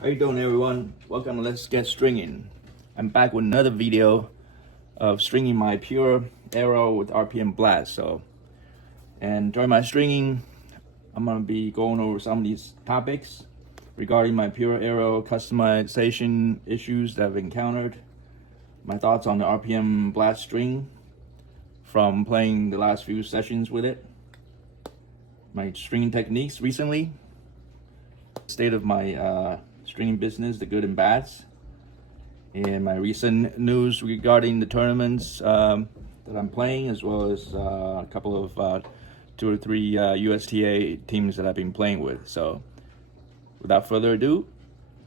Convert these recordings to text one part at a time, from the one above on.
How you doing, everyone? Welcome to Let's Get Stringing. I'm back with another video of stringing my pure Aero with RPM blast. And during my stringing, I'm gonna be going over some of these topics regarding my pure Aero customization issues that I've encountered, my thoughts on the RPM blast string from playing the last few sessions with it, my stringing techniques recently, state of my stringing business, the good and bads, and my recent news regarding the tournaments that I'm playing, as well as a couple of 2 or 3 USTA teams that I've been playing with. So without further ado,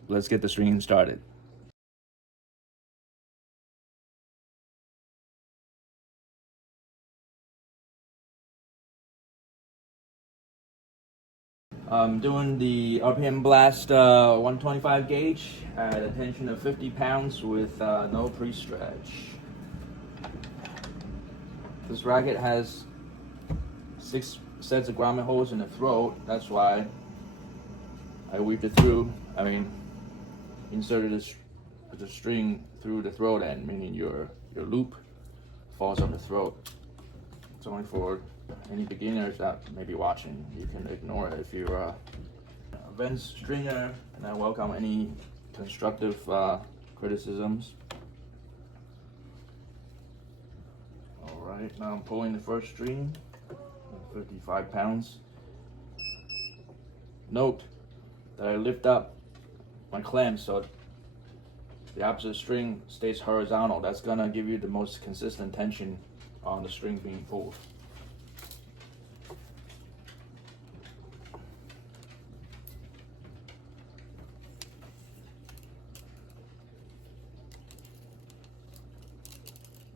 let's get the stringing started. I'm doing the RPM Blast 125 gauge at a tension of 50 pounds with no pre-stretch. This racket has 6 sets of grommet holes in the throat. That's why I weaved it through. Inserted the string through the throat end, meaning your loop falls on the throat. It's only for any beginners that may be watching. You can ignore it if you're a advanced stringer, and I welcome any constructive criticisms. Alright, now I'm pulling the first string, 55 pounds. Note that I lift up my clamp so the opposite string stays horizontal. That's gonna give you the most consistent tension on the string being pulled.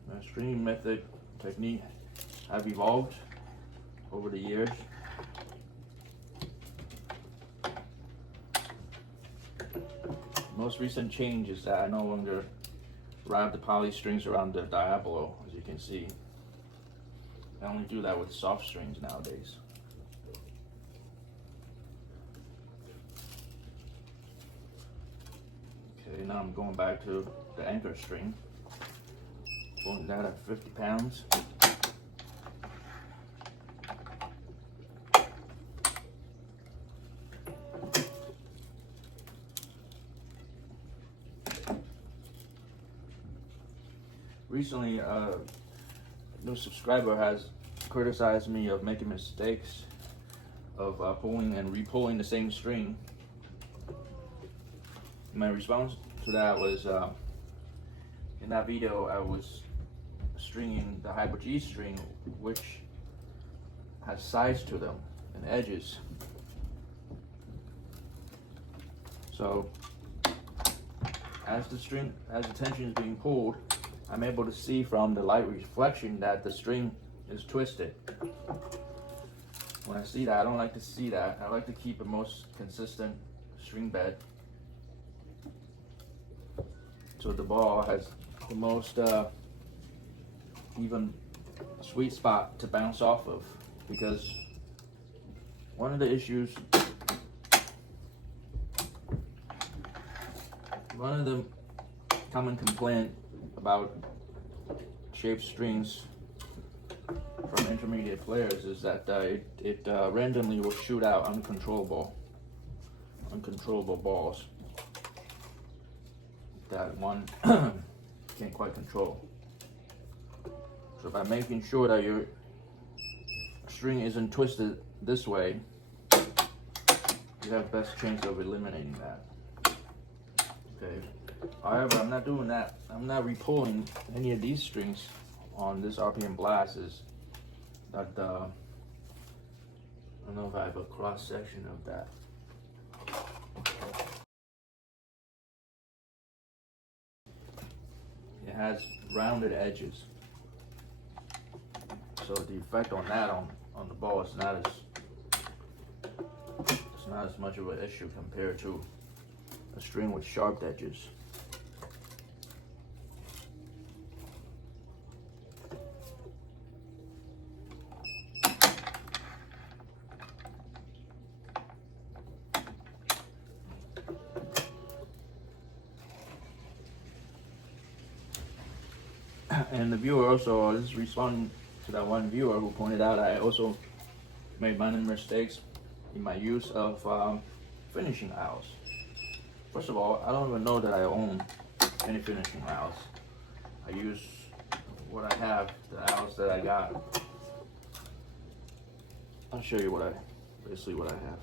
My stringing method technique have evolved over the years. Most recent change is that I no longer wrap the poly strings around the diabolo, as you can see. I only do that with soft strings nowadays. Okay, now I'm going back to the anchor string. Pulling that at 50 pounds. Recently, a new subscriber has criticized me of making mistakes of pulling and re-pulling the same string. My response to that was, in that video I was stringing the Hyper G string, which has sides to them and edges. So as the tension is being pulled, I'm able to see from the light reflection that the string is twisted. When I see that, I don't like to see that. I like to keep a most consistent string bed, so the ball has the most even sweet spot to bounce off of. Because one of the issues, one of the common complaint about shaped strings from intermediate players is that it randomly will shoot out uncontrollable balls that one can't quite control. So by making sure that your string isn't twisted this way, you have the best chance of eliminating that. Okay. However, I'm not doing that. I'm not re-pulling any of these strings on this RPM blast. Is that I don't know if I have a cross section of that. It has rounded edges, so the effect on that on the ball is not as much of an issue compared to a string with sharp edges. And the viewer also is responding to that one viewer who pointed out I also made minor mistakes in my use of finishing owls. First of all, I don't even know that I own any finishing owls. I use what I have, the owls that I got. I'll show you basically what I have.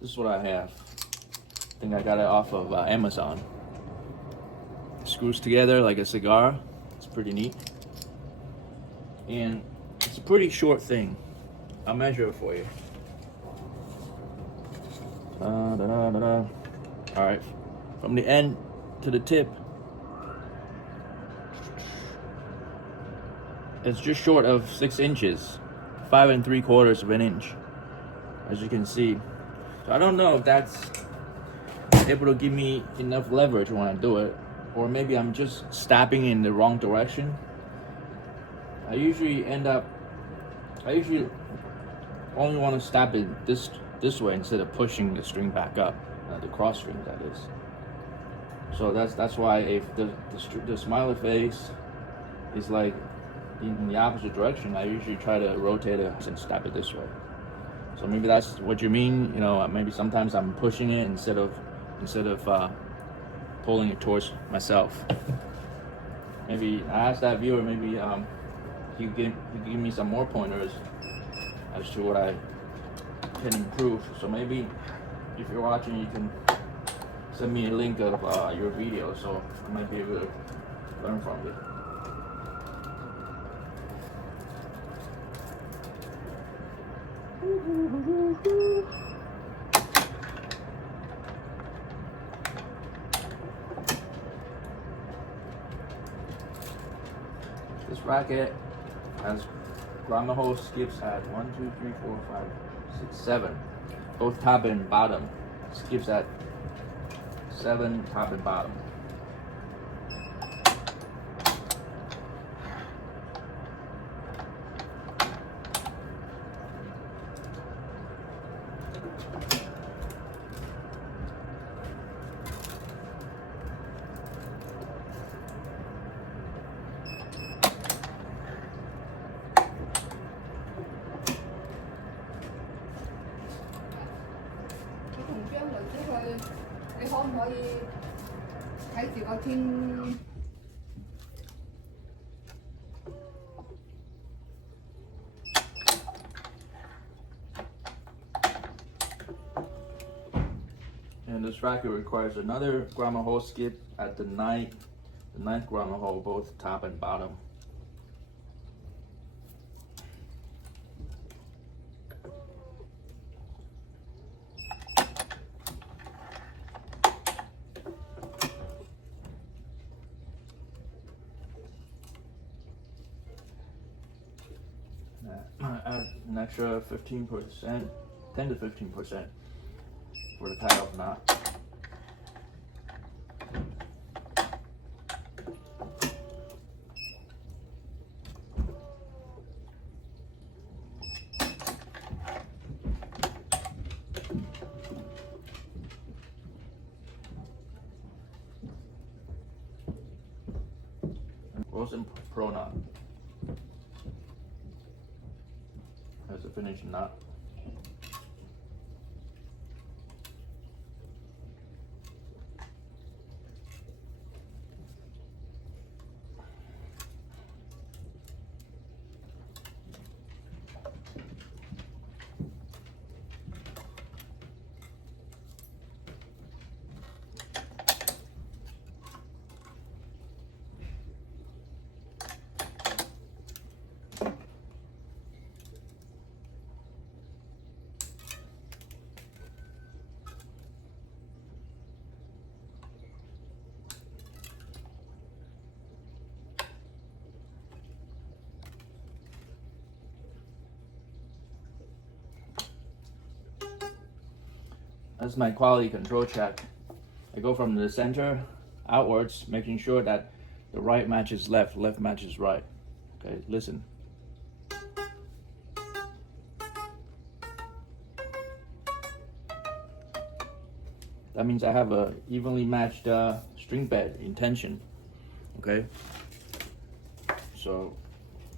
This is what I have. I think I got it off of Amazon. It screws together like a cigar. It's pretty neat. And it's a pretty short thing. I'll measure it for you. Alright, from the end to the tip, it's just short of 6 inches, 5 3/4 of an inch, as you can see. So I don't know if that's able to give me enough leverage when I do it, or maybe I'm just stabbing in the wrong direction. I usually only want to stab it this way instead of pushing the string back up, the cross string that is. So that's why if the smiley face is like in the opposite direction, I usually try to rotate it and stab it this way. So maybe that's what you mean. You know, maybe sometimes I'm pushing it instead of pulling it towards myself. Maybe I asked that viewer, maybe he give me some more pointers as to what I can improve. So maybe if you're watching, you can send me a link of your video, so I might be able to learn from it. This racket has grommet hole skips at 1, 2, 3, 4, 5, 6, 7, both top and bottom. Skips at 7 top and bottom. And this racket requires another grommet hole skip at the ninth grommet hole, both top and bottom. Add an extra 15%, 10 to 15% for the tie-off knot. Rosin Pro knot as a finishing knot. That's my quality control check. I go from the center outwards, making sure that the right matches left, left matches right. Okay, listen. that means I have a evenly matched string bed in tension. Okay, so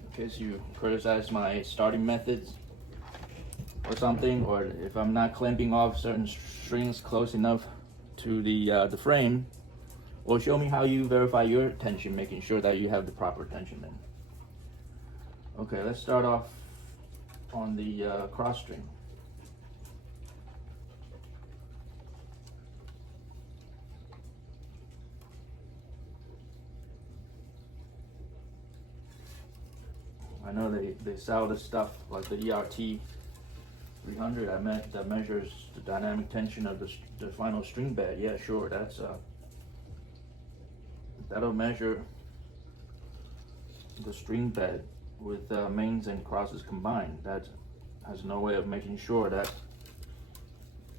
in case you criticize my starting methods or something, or if I'm not clamping off certain strings close enough to the frame, well, show me how you verify your tension, making sure that you have the proper tension then. Okay, let's start off on the cross string. I know they sell this stuff like the ERT 300 that measures the dynamic tension of the final string bed. Yeah, sure, that'll measure the string bed with mains and crosses combined. That has no way of making sure that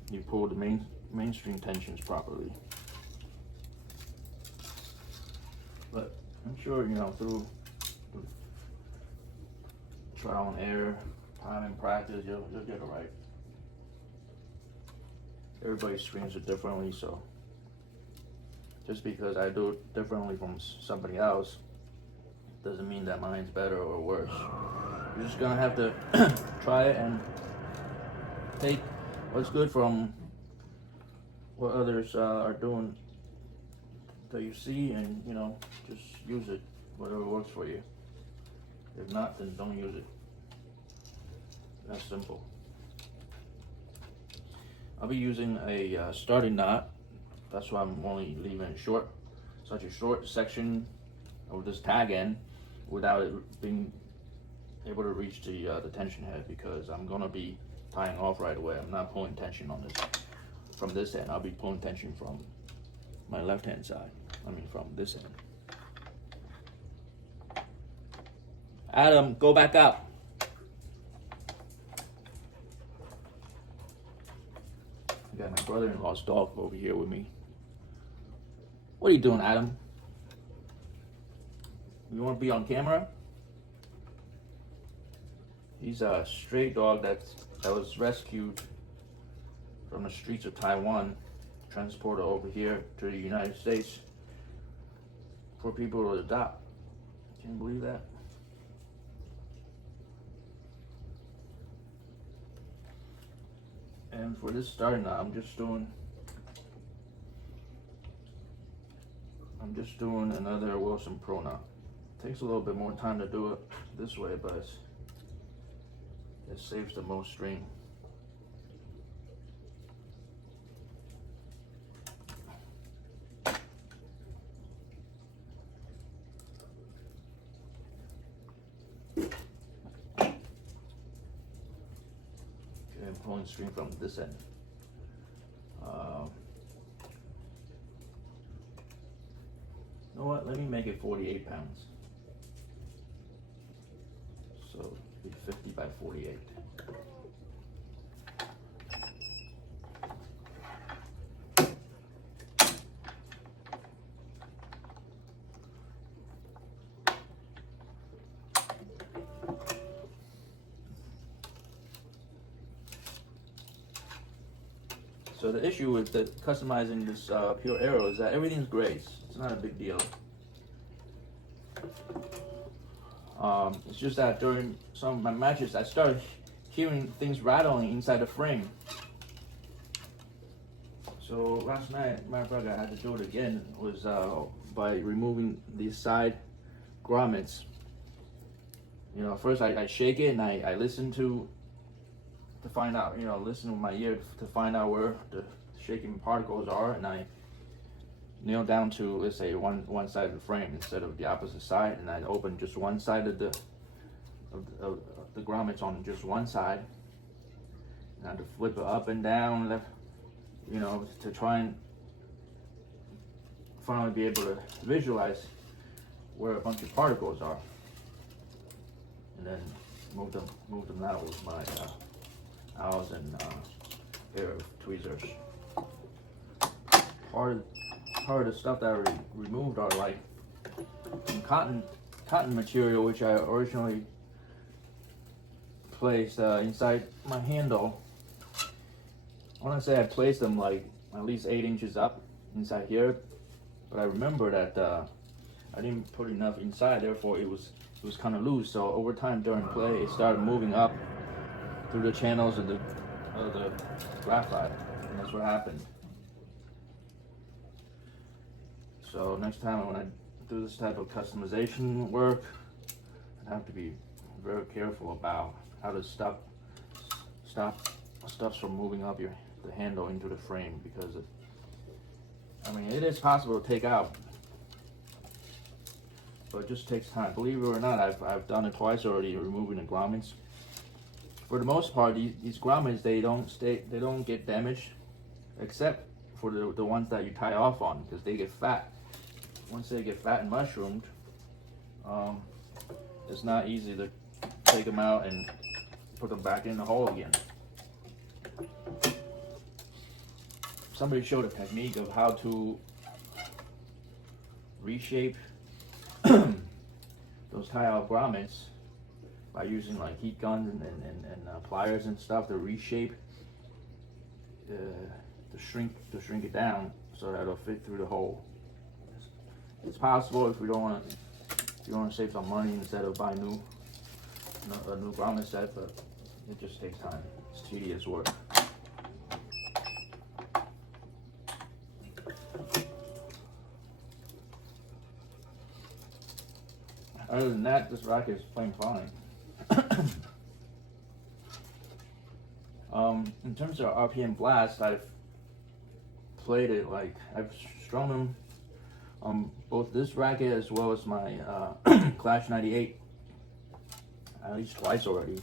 you pull the main string tensions properly. But I'm sure, you know, through trial and error, time and practice, you'll get it right. Everybody's strings are differently, so just because I do it differently from somebody else doesn't mean that mine's better or worse. You're just gonna have to try it and take what's good from what others are doing that you see, and you know, just use it, whatever works for you. If not, then don't use it. That's simple. I'll be using a starting knot. That's why I'm only leaving it short. Such a short section of this tag end without it being able to reach the tension head, because I'm gonna be tying off right away. I'm not pulling tension on this from this end. I'll be pulling tension from my left hand side. I mean from this end. Adam, go back up. I got my brother-in-law's dog over here with me. What are you doing, Adam? You want to be on camera? He's a stray dog that was rescued from the streets of Taiwan, transported over here to the United States for people to adopt. Can you believe that? And for this starting knot, I'm just doing another Wilson Pro knot. Takes a little bit more time to do it this way, but it saves the most string. I'm pulling string from this end. You know what? Let me make it 48 pounds. So it'll be 50 by 48. So the issue with customizing this pure Aero is that everything's gray. It's not a big deal. It's just that during some of my matches, I started hearing things rattling inside the frame. So last night, matter of fact, I had to do it again, was by removing these side grommets. You know, first I shake it and I listen to find out, you know, listen with my ear to find out where the shaking particles are, and I nail down to, let's say, one side of the frame instead of the opposite side, and I open just one side of the grommets on just one side, and I have to flip it up and down, left, you know, to try and finally be able to visualize where a bunch of particles are, and then move them out with my owls and Aero tweezers. Part of the stuff that I removed are like some cotton material, which I originally placed inside my handle. I want to say I placed them like at least 8 inches up inside here. But I remember that I didn't put enough inside, therefore it was kind of loose. So over time during play, it started moving up through the channels of the graphite, and that's what happened. So next time when I do this type of customization work, I have to be very careful about how to stop stuff from moving up the handle into the frame, because I mean, it is possible to take out, but it just takes time. Believe it or not, I've done it twice already, removing the grommets. For the most part, these grommets, they don't get damaged, except for the ones that you tie off on, because they get fat. Once they get fat and mushroomed, it's not easy to take them out and put them back in the hole again. Somebody showed a technique of how to reshape those tie-off grommets by using like heat guns and pliers and stuff to reshape, to shrink it down so that it'll fit through the hole. It's possible if you want to save some money instead of buy a new grommet set, but it just takes time. It's tedious work. Other than that, this racket is playing fine. In terms of RPM blast, I've played it like I've strung them on both this racket as well as my Clash98 at least twice already.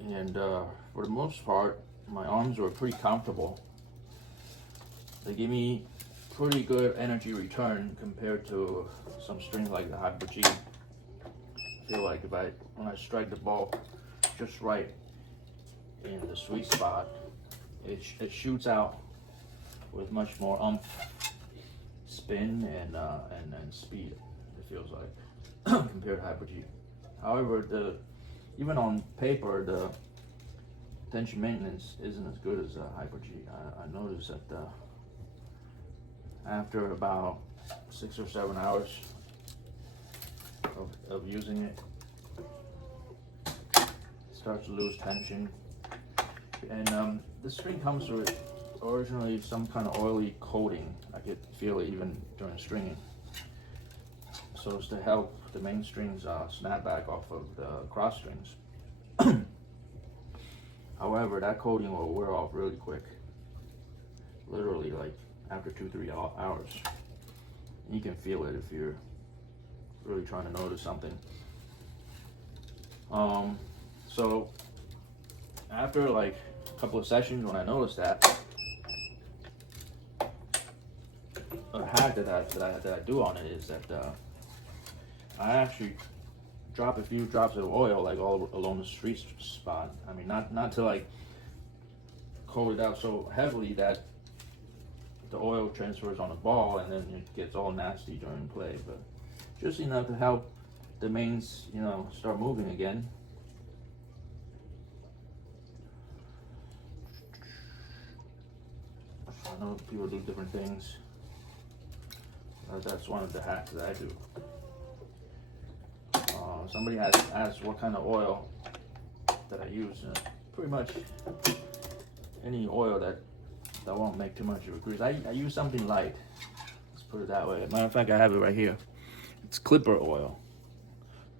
And for the most part, my arms were pretty comfortable. They give me pretty good energy return compared to some strings like the Hyper G. I feel like when I strike the ball just right in the sweet spot, it shoots out with much more spin and speed, it feels like, compared to Hyper G. However, even on paper, the tension maintenance isn't as good as Hyper G. I noticed that after about 6 or 7 hours of using it, it starts to lose tension. And the string comes with originally some kind of oily coating. I could feel it even during stringing. So it's to help the main strings snap back off of the cross strings. However, that coating will wear off really quick. Literally like after 2-3 hours. You can feel it if you're really trying to notice something. So after like a couple of sessions, when I noticed that, a hack that I do on it is that I actually drop a few drops of oil like all along the street spot. I mean, not to like coat it out so heavily that the oil transfers on the ball and then it gets all nasty during play, but just enough to help the mains, start moving again. I know people do different things. That's one of the hacks that I do. Somebody has asked what kind of oil that I use. Pretty much any oil that won't make too much of a grease. I use something light. Let's put it that way. Matter of fact, I have it right here. It's clipper oil.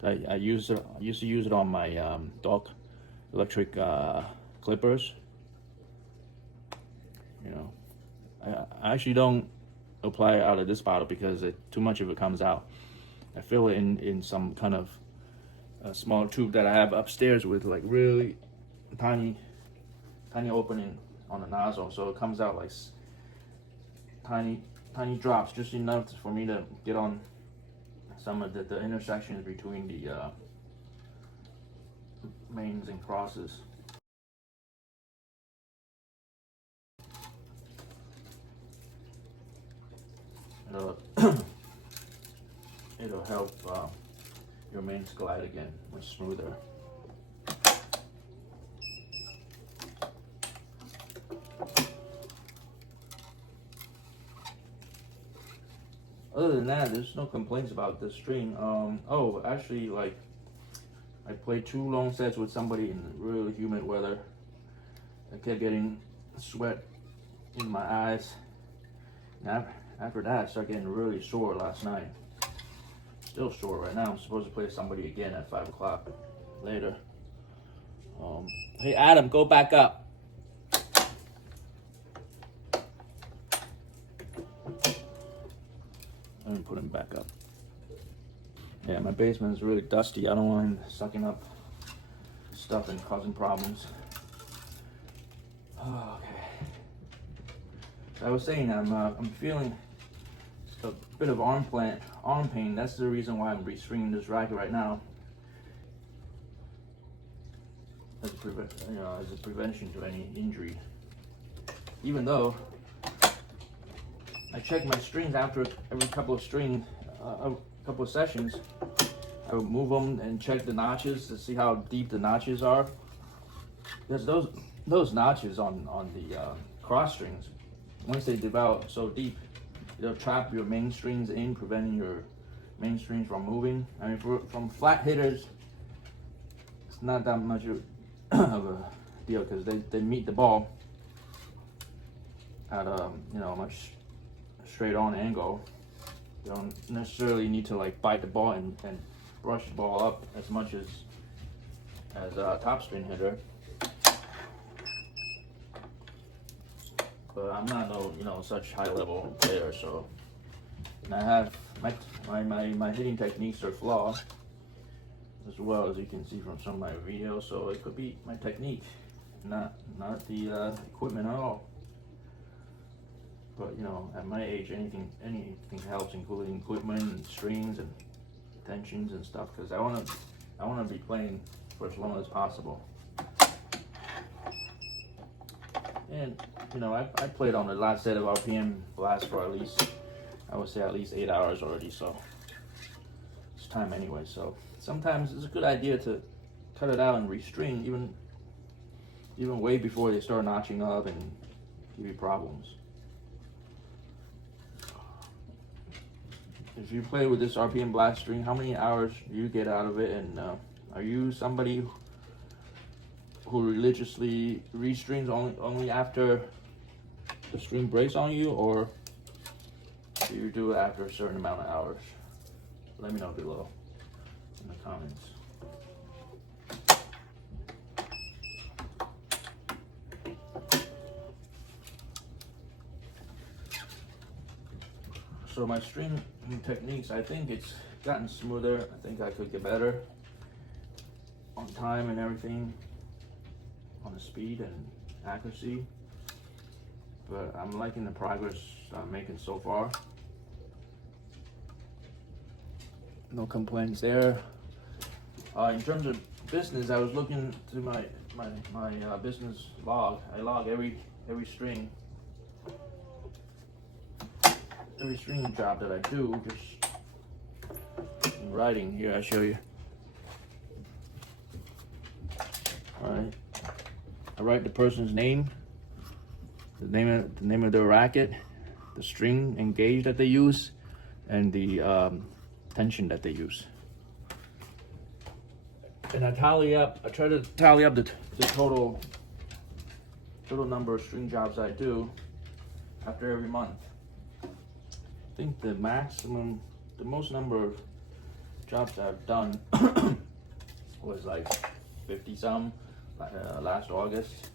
I used to use it on my dog electric clippers. I actually don't apply it out of this bottle because too much of it comes out. I fill it in some kind of a small tube that I have upstairs with like really tiny opening on the nozzle, so it comes out like tiny drops, just enough for me to get on some of the intersections between the mains and crosses. It'll help your mains glide again much smoother. Other than that, there's no complaints about this string. Oh, actually, like, I played 2 long sets with somebody in really humid weather. I kept getting sweat in my eyes. And after that, I started getting really sore last night. Still sore right now. I'm supposed to play somebody again at 5 o'clock later. Hey, Adam, go back up. Let me put him back up. Yeah, my basement is really dusty. I don't want him sucking up stuff and causing problems. Oh, okay. So I was saying I'm feeling a bit of arm pain. That's the reason why I'm restringing this racket right now. As a prevention to any injury. Even though I check my strings after every couple of sessions. I would move them and check the notches to see how deep the notches are. Because those notches on the cross strings, once they develop so deep, they'll trap your main strings in, preventing your main strings from moving. I mean, from flat hitters, it's not that much of a deal because they meet the ball at a much straight on angle. You don't necessarily need to like bite the ball and brush the ball up as much as a topspin hitter. But I'm not no such high level player, so, and I have my hitting techniques are flawed as well, as you can see from some of my videos. So it could be my technique, not the equipment at all. But at my age, anything helps, including equipment and strings and tensions and stuff, because I want to be playing for as long as possible. And I played on the last set of RPM Blast for at least 8 hours already, so it's time anyway. So sometimes it's a good idea to cut it out and restring even way before they start notching up and give you problems. If you play with this RPM Blast string, how many hours do you get out of it? And are you somebody who religiously restrings only after the string breaks on you, or do you do it after a certain amount of hours? Let me know below in the comments. So my string techniques, I think it's gotten smoother. I think I could get better on time and everything, on the speed and accuracy. But I'm liking the progress I'm making so far. No complaints there. In terms of business, I was looking to my business log. I log every string. Every string job that I do, just in writing here. I show you. All right, I write the person's name, the name of their racket, the string and gauge that they use, and the tension that they use. And I try to tally up the total number of string jobs I do after every month. I think the most number of jobs that I've done was like 50 some last August.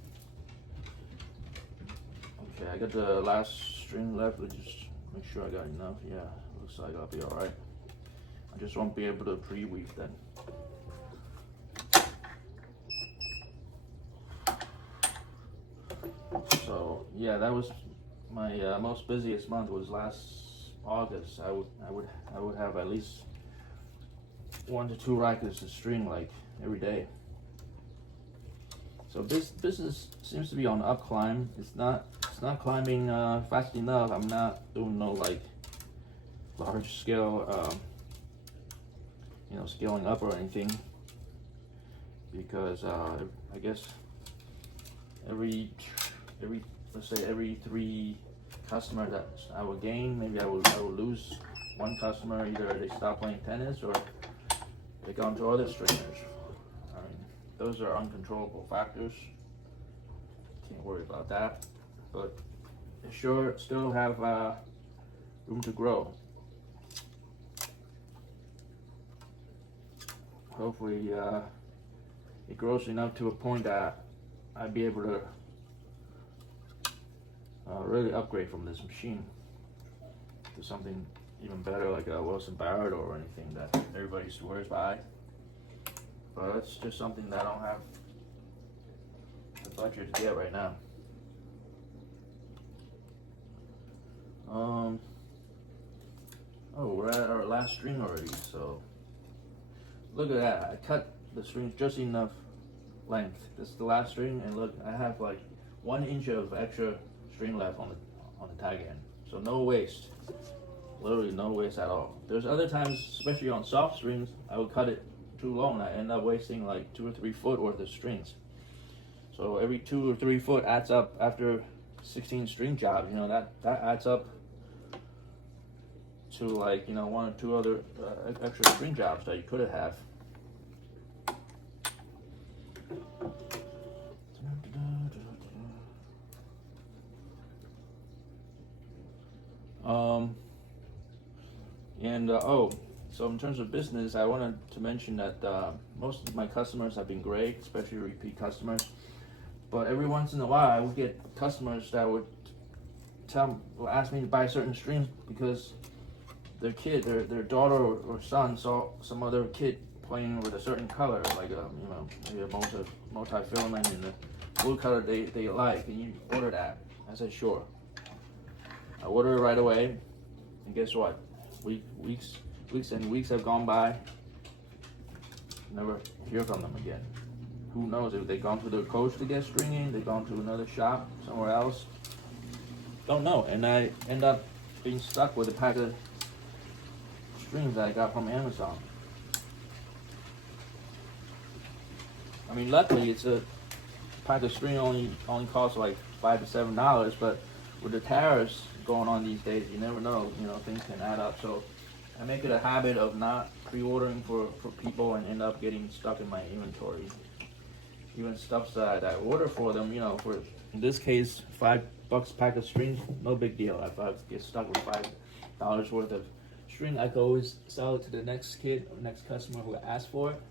Okay, I got the last string left. Let's just make sure I got enough. Yeah, looks like I'll be all right. I just won't be able to pre-weave then. So yeah, that was my most busiest month was last August. I would have at least 1 to 2 rackets to string like every day. So this business seems to be on up climb. It's not climbing fast enough. I'm not doing no like large scale scaling up or anything, because I guess every 3 customer that I will gain, maybe I will lose one customer, either they stop playing tennis or they go into other stringers. I mean, those are uncontrollable factors. Can't worry about that, but they sure still have room to grow. Hopefully it grows enough to a point that I'd be able to really upgrade from this machine to something even better, like a Wilson Barrett or anything that everybody swears by. But it's just something that I don't have the budget to get right now. Oh, we're at our last string already, so look at that. I cut the string just enough length. This is the last string, and look, I have like 1 inch of extra string left on the tag end. So no waste. Literally no waste at all. There's other times, especially on soft strings, I would cut it too long. I end up wasting like 2 or 3 foot worth of strings. So every 2 or 3 foot adds up after 16 string jobs. You know, that adds up to like, you know, 1 or 2 other extra string jobs that you could have. Oh, so in terms of business, I wanted to mention that most of my customers have been great, especially repeat customers. But every once in a while, I would get customers that would ask me to buy certain strings because their kid, their daughter or son saw some other kid playing with a certain color, like you know, maybe a multi-filament in the blue color they like, and you order that. I said sure. I ordered it right away, and guess what? Weeks and weeks have gone by. Never hear from them again. Who knows if they've gone to their coach to get stringing, they've gone to another shop somewhere else. Don't know. And I end up being stuck with a pack of strings that I got from Amazon. I mean, luckily it's a pack of string only costs like $5 to $7, but with the tariffs going on these days, you never know, you know, things can add up. So I make it a habit of not pre-ordering for people and end up getting stuck in my inventory. Even stuff that I order for them, you know, for in this case $5 pack of strings, no big deal. If I get stuck with $5 worth of string, I could always sell it to the next kid or next customer who asks for it.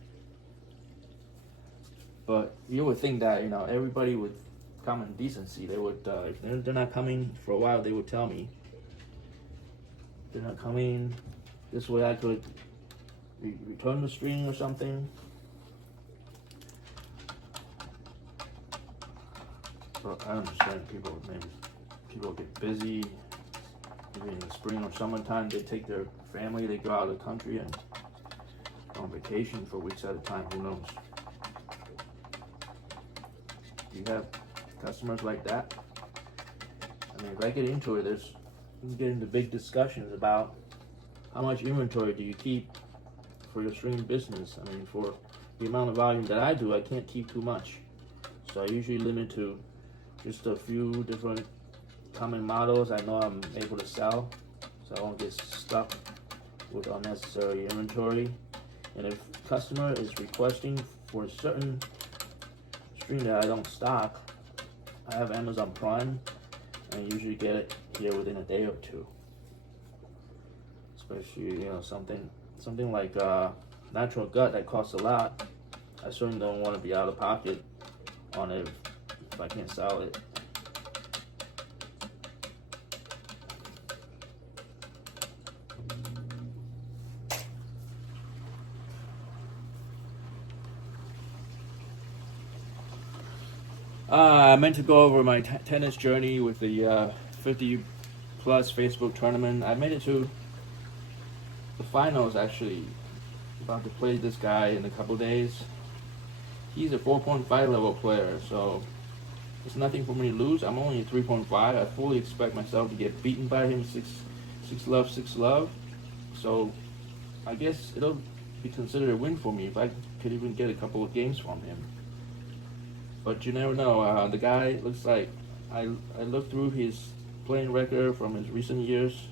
But you would think that, you know, everybody with common decency, they would, if they're not coming for a while, they would tell me. They're not coming. This way I could return the string or something. But I understand people get busy. Maybe in the spring or summertime, they take their family, they go out of the country and go on vacation for weeks at a time. Who knows? You have customers like that. I mean, if I get into it, you get into big discussions about how much inventory do you keep for your string business. I mean, for the amount of volume that I do, I can't keep too much. So I usually limit to just a few different common models I know I'm able to sell, so I won't get stuck with unnecessary inventory. And if customer is requesting for a certain string that I don't stock, I have Amazon Prime, and I usually get it here within a day or two. Especially, you know, something like natural gut that costs a lot. I certainly don't want to be out of pocket on it if I can't sell it. I meant to go over my tennis journey with the 50 plus Facebook tournament. I made it to the finals, actually. About to play this guy in a couple days. He's a 4.5 level player, so it's nothing for me to lose. I'm only a 3.5. I fully expect myself to get beaten by him 6-love. So I guess it'll be considered a win for me if I could even get a couple of games from him. But you never know. The guy looks like, I looked through his playing record from his recent years.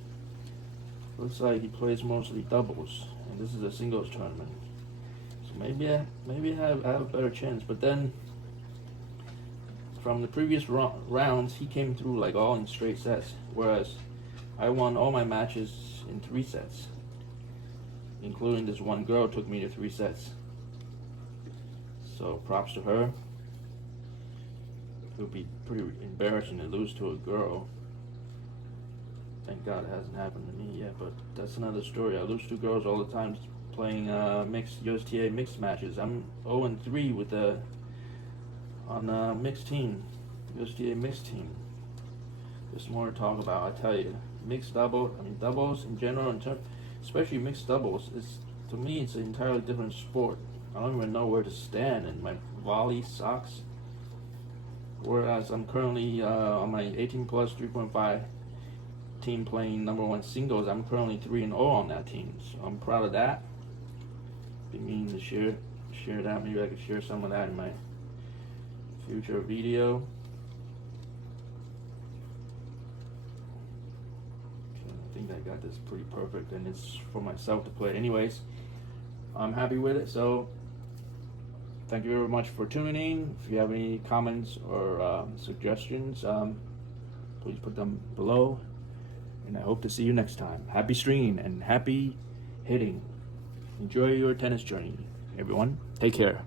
Looks like he plays mostly doubles, and this is a singles tournament. So maybe I have a better chance. But then, from the previous rounds, he came through like all in straight sets, whereas I won all my matches in 3 sets, including this one girl took me to 3 sets. So props to her. It would be pretty embarrassing to lose to a girl. Thank God it hasn't happened to me yet, but that's another story. I lose to girls all the time playing mixed USTA mixed matches. I'm 0-3 with on mixed team, USTA mixed team. There's more to talk about, I tell you. Mixed double, I mean doubles in general, especially mixed doubles. To me, it's an entirely different sport. I don't even know where to stand, and my volley sucks. Whereas I'm currently on my 18 plus 3.5 team playing #1 singles. I'm currently 3-0 on that team, so I'm proud of that. Be meaning to share that. Maybe I could share some of that in my future video. Okay, I think I got this pretty perfect, and it's for myself to play. Anyways, I'm happy with it. So thank you very much for tuning in. If you have any comments or suggestions, please put them below. And I hope to see you next time. Happy stringing and happy hitting. Enjoy your tennis journey, everyone. Take care.